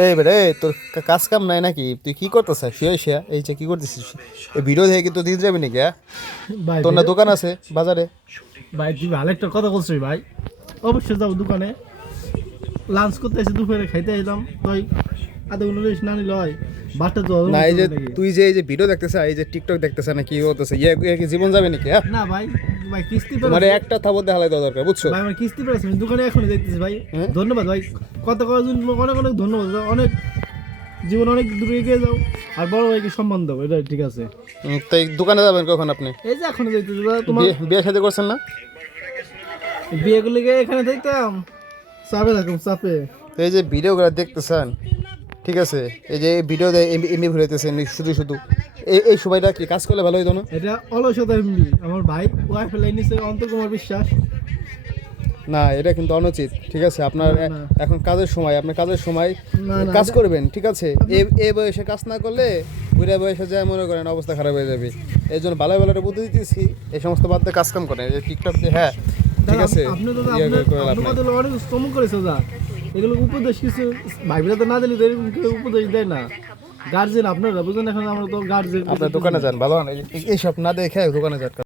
এই বেটা এই তোর কাজ কাম নাই নাকি? তুই কি করতেছিস? শুয়ে এই যে কি করতেছিস? এই ভিডিও দেখে কিন্তু দিতে যাবি নাকি? হ্যাঁ, ভাই তোর না দোকান আছে বাজারে? ভাই তুই ভালো একটা কথা বলছিস ভাই। অবশ্যই যাবো দোকানে, লাঞ্চ করতে এসে দুপুরে খাইতে এলাম তাই আধা ঘন্টা রেস্ট না নিলে হয়। বাসটা তো না এই যে নাকি? তুই যে এই যে ভিডিও দেখতেছ, এই যে টিকটক দেখতেছ না কি হতেছে, ইয়ে কি জীবন যাবে নাকি? হ্যাঁ, না ভাই, ভাই কিস্তি তোমার পেরেছে একটা থাবত দেখালাই দেওয়া দরকার, বুঝছো? ভাই, আমার কিস্তি পেরেছে আমি দোকানে এখনই দেখতেছি ভাই। হ্যাঁ? ধন্যবাদ ভাই, কত করার জন্য অনেক অনেক ধন্যবাদ। অনেক জীবন অনেক দূরে এগিয়ে যাও, আর বড় ভাইকে সম্মান দাও, এটা ঠিক আছে। তো এই দোকানে যাবেন কখন আপনি? এই যে এখনই দেখতেছি তোমার বিয়ে শাদী করছেন না? বিয়ে করলে গিয়ে এখানে দেখতাম চাপে থাকুন চাপে। তো এই যে ভিডিওগুলো দেখতেছেন, ঠিক আছে, এই যে ভিডিও এমনি ঘুরাইতেছেন শুধু শুধু, এই সময়টা কি কাজ করলে ভালো হইতো না? এটা অলসতা এমনি। আমার ভাই ওয়াইফ লাইন নিছে অন্তকুমার বিশ্বাস। না, এটা কিন্তু অনুচিত, ঠিক আছে? আপনার না, না। এখন কাজের সময়, আপনার কাজের সময় না, না, কাজ এটা- করবেন, ঠিক আছে? এই বয়সে কাজ না করলে বুড়া বয়সে যায় মনে করেন অবস্থা খারাপ হয়ে যাবে। এই জন্য ভালো ভালো বুদ্ধি দিতেছি, এই সমস্ত বাদ দিয়ে কাজ কাম করেন, এই টিকটক দিয়ে। হ্যাঁ, ঠিক দাদা, আছে, আপনি তো ইয়ে আপনার করে লাভ আপনার নাই। কথা হলো অনেক চমক করেছে যা। এগুলো উপদেশ কিছু ভাইবিরা তো না দিলে তো এরকম কেউ উপদেশ দেয় না। গার্জেন আপনারা বুঝেন, এখন আমরা তো গার্জেন। আপনার দোকানে যান, ভালো হয় না এইসব না দেখে দোকানে যান।